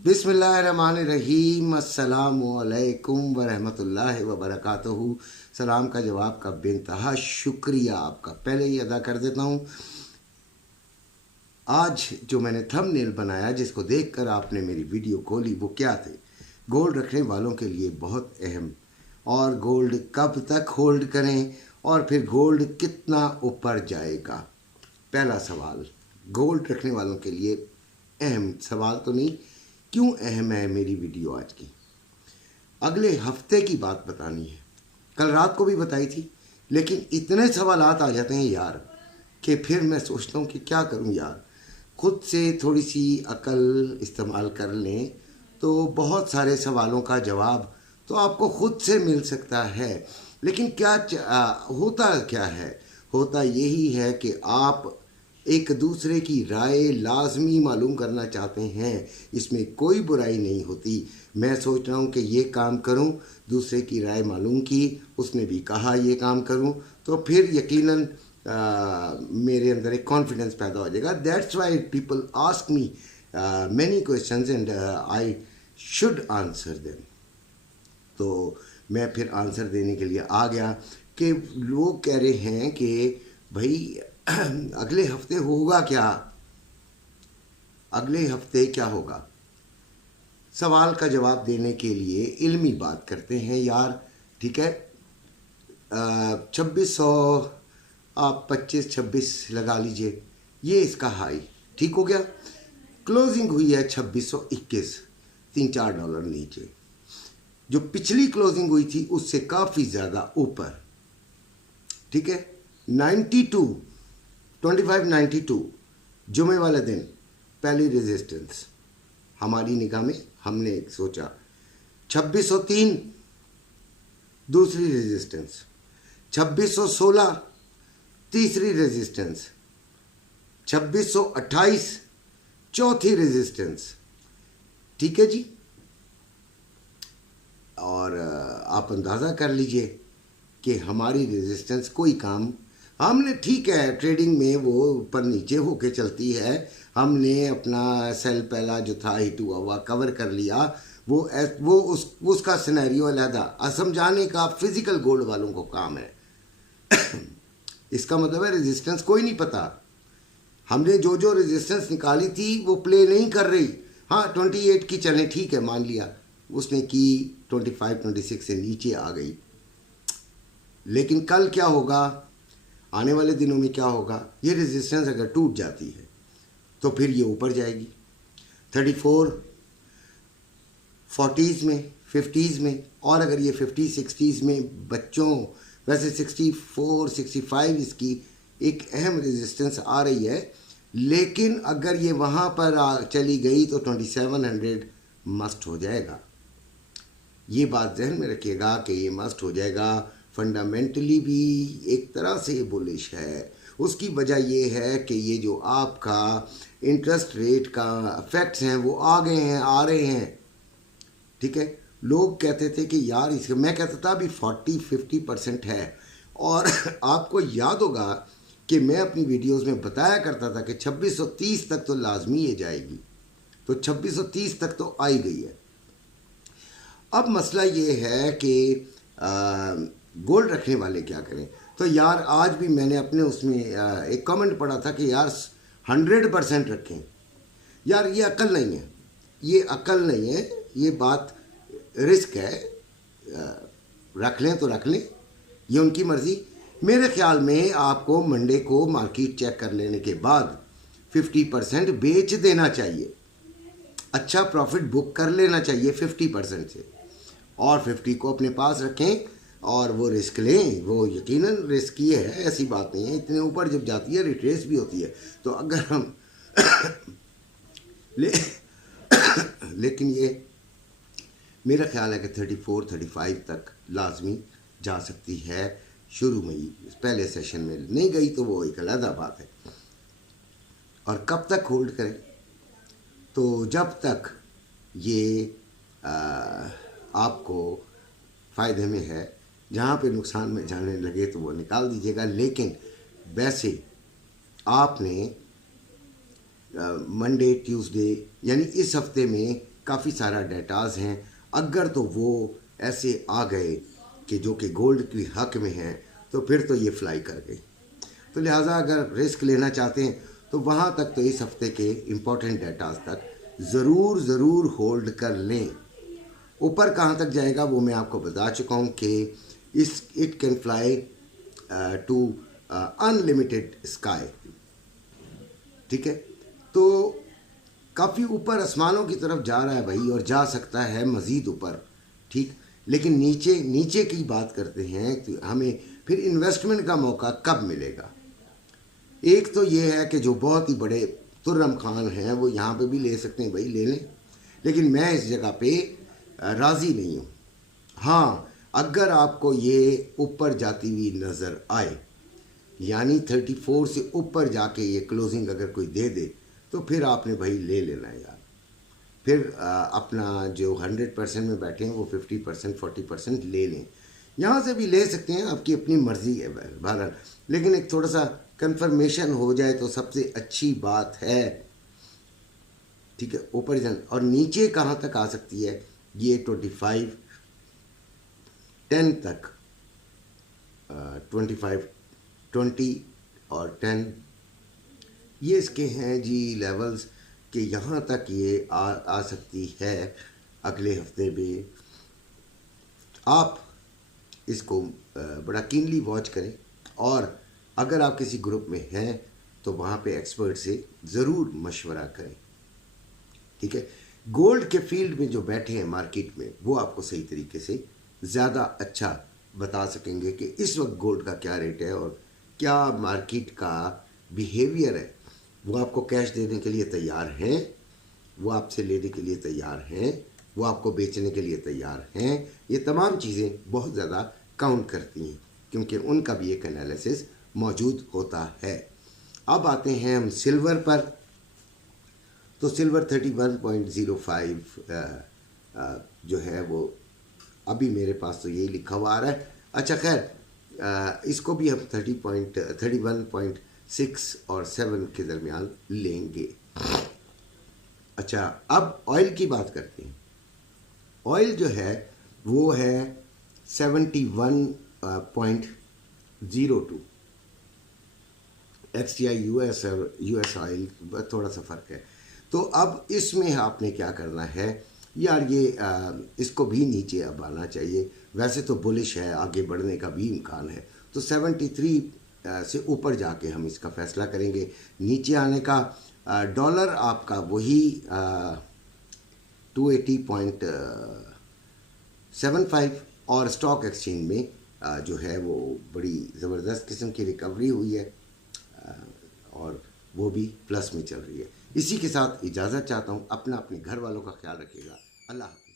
बिस्मिल्लाहिर्रहमानिर्रहीम अस्सलामुअलैकुम वरहमतुल्लाहि वबरकातुहू। सलाम का जवाब का बेइंतहा शुक्रिया आपका पहले ही अदा कर देता हूँ। आज जो मैंने थंबनेल बनाया जिसको देखकर आपने मेरी वीडियो खोली वो क्या थे? गोल्ड रखने वालों के लिए बहुत अहम, और गोल्ड कब तक होल्ड करें और फिर गोल्ड कितना ऊपर जाएगा। पहला सवाल गोल्ड रखने वालों के लिए अहम सवाल तो नहीं, क्यों अहम है मेरी वीडियो आज की? अगले हफ्ते की बात बतानी है, कल रात को भी बताई थी, लेकिन इतने सवालात आ जाते हैं यार कि फिर मैं सोचता हूँ कि क्या करूँ यार। खुद से थोड़ी सी अकल इस्तेमाल कर लें तो बहुत सारे सवालों का जवाब तो आपको खुद से मिल सकता है। लेकिन होता क्या है? होता यही है कि आप एक दूसरे की राय लाजमी मालूम करना चाहते हैं। इसमें कोई बुराई नहीं होती। मैं सोच रहा हूँ कि ये काम करूँ, दूसरे की राय मालूम की, उसने भी कहा ये काम करूँ, तो फिर यकीनन मेरे अंदर एक कॉन्फिडेंस पैदा हो जाएगा। That's why people ask me many questions and I should answer them. तो मैं फिर आंसर देने के लिए आ गया कि लोग कह रहे हैं कि भाई अगले हफ्ते होगा क्या, अगले हफ्ते क्या होगा। सवाल का जवाब देने के लिए इल्मी बात करते हैं यार, ठीक है। 2600 आप 25-26 लगा लीजिए, ये इसका हाई ठीक हो गया। क्लोजिंग हुई है 2621, $3-4 नीचे। जो पिछली क्लोजिंग हुई थी उससे काफ़ी ज़्यादा ऊपर, ठीक है। 2592 जुमे वाले दिन पहली रेजिस्टेंस हमारी निगाह में, हमने सोचा 2603 दूसरी रेजिस्टेंस, 2616 तीसरी रेजिस्टेंस, 2628 चौथी रेजिस्टेंस, ठीक है जी। और आप अंदाज़ा कर लीजिए कि हमारी रेजिस्टेंस कोई काम हमने, ठीक है ट्रेडिंग में वो ऊपर नीचे होके चलती है, हमने अपना सेल पहला जो था हिट हुआ हुआ कवर कर लिया, उसका सिनेरियो अलहदा समझाने का फिजिकल गोल्ड वालों को काम है। इसका मतलब है रेजिस्टेंस कोई नहीं पता। हमने जो जो रेजिस्टेंस निकाली थी वो प्ले नहीं कर रही। हाँ 28 की चलें, ठीक है मान लिया, उसने की 25-26 से नीचे आ गई। लेकिन कल क्या होगा, आने वाले दिनों में क्या होगा? ये रेजिस्टेंस अगर टूट जाती है तो फिर ये ऊपर जाएगी 34 40s में, 50s में, और अगर ये 50-60s में बच्चों, वैसे 64-65 इसकी एक अहम रेजिस्टेंस आ रही है, लेकिन अगर ये वहाँ पर चली गई तो 2700 मस्ट हो जाएगा। ये बात जहन में रखिएगा कि ये मस्ट हो जाएगा। फंडामेंटली भी एक तरह से बुलिश है। उसकी वजह ये है कि ये जो आपका इंटरेस्ट रेट का इफेक्ट्स हैं वो आ गए हैं, आ रहे हैं, ठीक है। लोग कहते थे कि यार इसके, मैं कहता था अभी 40-50% है। और आपको याद होगा कि मैं अपनी वीडियोस में बताया करता था कि 2630 तक तो लाजमी ये जाएगी, तो 2630 तक तो आई गई है। अब मसला ये है कि गोल्ड रखने वाले क्या करें। तो यार आज भी मैंने अपने उसमें एक कमेंट पढ़ा था कि यार 100% रखें। यार ये अकल नहीं है, ये अकल नहीं है, ये बात रिस्क है। रख लें तो रख लें, ये उनकी मर्ज़ी। मेरे ख्याल में आपको मंडे को मार्केट चेक कर लेने के बाद 50% बेच देना चाहिए, अच्छा प्रॉफिट बुक कर लेना चाहिए 50% से, और 50 को अपने पास रखें और वो रिस्क लें। वो यकीनन रिस्क ये है, ऐसी बात नहीं है। इतने ऊपर जब जाती है रिट्रेस भी होती है, तो अगर हम लेकिन ये मेरा ख्याल है कि 34-35 तक लाजमी जा सकती है। शुरू में ही पहले सेशन में नहीं गई तो वो एक अलग बात है। और कब तक होल्ड करें? तो जब तक ये आपको फ़ायदे में है, जहाँ पे नुकसान में जाने लगे तो वो निकाल दीजिएगा। लेकिन वैसे आपने मंडे ट्यूसडे यानी इस हफ्ते में काफ़ी सारा डेटाज हैं। अगर तो वो ऐसे आ गए कि जो कि गोल्ड की हक में हैं तो फिर तो ये फ्लाई कर गई। तो लिहाजा अगर रिस्क लेना चाहते हैं तो वहाँ तक तो इस हफ्ते के इम्पोर्टेंट डेटाज तक ज़रूर होल्ड कर लें। ऊपर कहाँ तक जाएगा वो मैं आपको बता चुका हूँ कि it can fly to unlimited sky. ठीक है, तो काफ़ी ऊपर आसमानों की तरफ जा रहा है भाई, और जा सकता है मज़ीद ऊपर। ठीक, लेकिन नीचे की बात करते हैं तो हमें फिर इन्वेस्टमेंट का मौका कब मिलेगा। एक तो ये है कि जो बहुत ही बड़े तुर्रम खान हैं वो यहाँ पे भी ले सकते हैं, भाई ले लें, लेकिन मैं इस जगह पे राज़ी नहीं हूँ। हाँ, अगर आपको ये ऊपर जाती हुई नज़र आए, यानी 34 से ऊपर जाके ये क्लोजिंग अगर कोई दे दे तो फिर आपने भाई ले लेना है यार। फिर अपना जो 100% में बैठे हैं वो 50% 40% ले लें। यहाँ से भी ले सकते हैं, आपकी अपनी मर्ज़ी है बहरहाल, लेकिन एक थोड़ा सा कंफर्मेशन हो जाए तो सबसे अच्छी बात है। ठीक है, ऊपर जान और नीचे कहाँ तक आ सकती है, ये 25 10 तक 25 20 और 10 ये इसके हैं जी लेवल्स कि यहाँ तक ये आ सकती है अगले हफ्ते में। आप इसको बड़ा कीनली वॉच करें, और अगर आप किसी ग्रुप में हैं तो वहाँ पे एक्सपर्ट से ज़रूर मशवरा करें। ठीक है, गोल्ड के फील्ड में जो बैठे हैं मार्केट में वो आपको सही तरीके से ज़्यादा अच्छा बता सकेंगे कि इस वक्त गोल्ड का क्या रेट है और क्या मार्केट का बिहेवियर है। वो आपको कैश देने के लिए तैयार हैं, वो आपसे लेने के लिए तैयार हैं, वो आपको बेचने के लिए तैयार हैं। ये तमाम चीज़ें बहुत ज़्यादा काउंट करती हैं क्योंकि उनका भी एक एनालिसिस मौजूद होता है। अब आते हैं हम सिल्वर पर। तो सिल्वर 31.05 जो है वो अभी मेरे पास तो यही लिखा हुआ आ रहा है। अच्छा खैर, इसको भी हम 31.6 और 7 के दरमियान लेंगे। अच्छा, अब ऑयल की बात करते हैं। ऑयल जो है वो है 71.02। XTI यूएस और यूएस ऑयल थोड़ा सा फ़र्क है। तो अब इसमें आपने क्या करना है यार, ये इसको भी नीचे अब आना चाहिए। वैसे तो बुलिश है, आगे बढ़ने का भी इम्कान है, तो 73 से ऊपर जाके हम इसका फ़ैसला करेंगे। नीचे आने का डॉलर आपका वही 280.75, और स्टॉक एक्सचेंज में जो है वो बड़ी ज़बरदस्त किस्म की रिकवरी हुई है और वो भी प्लस में चल रही है। इसी के साथ इजाज़त चाहता हूँ। अपने घर वालों का ख्याल रखिएगा। अल्लाह हाफ़िज़।